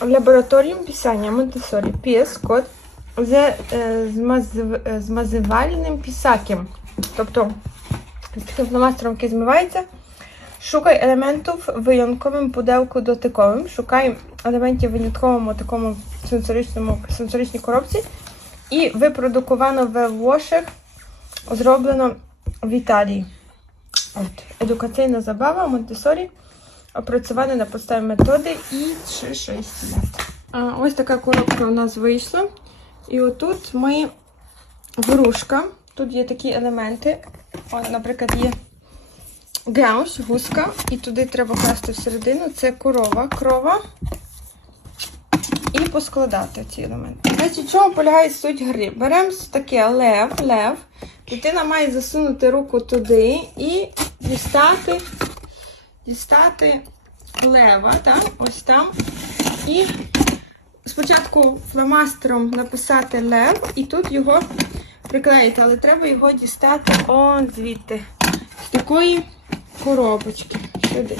Лабораторіум писання Монтесорі. Піс код з е, змазив- е, змазивальним пісаком. Тобто з таким фломастером, який змивається. Шукай елементів виянковим pudełku дотиковим. Шукай елементів в винятковому такому сенсоричному сенсоричній коробці. І випродуковано в Вошах, зроблено в Італії. От. Едукаційна забава Монтесорі опрацювана на підставі методи і 6 лет. Ось така коробка у нас вийшла. І отут ми грушка. Тут є такі елементи. От, наприклад, є гауш, гуска, і туди треба класти всередину. Це корова, крова. І поскладати ці елементи. Значить, чого полягає суть гри? Беремо таке лев, лев. Дитина має засунути руку туди і дістати, дістати лева, так? ось там. І спочатку фломастером написати лев, і тут його приклеїти, але треба його дістати он звідти. З такої коробочки. Сюди.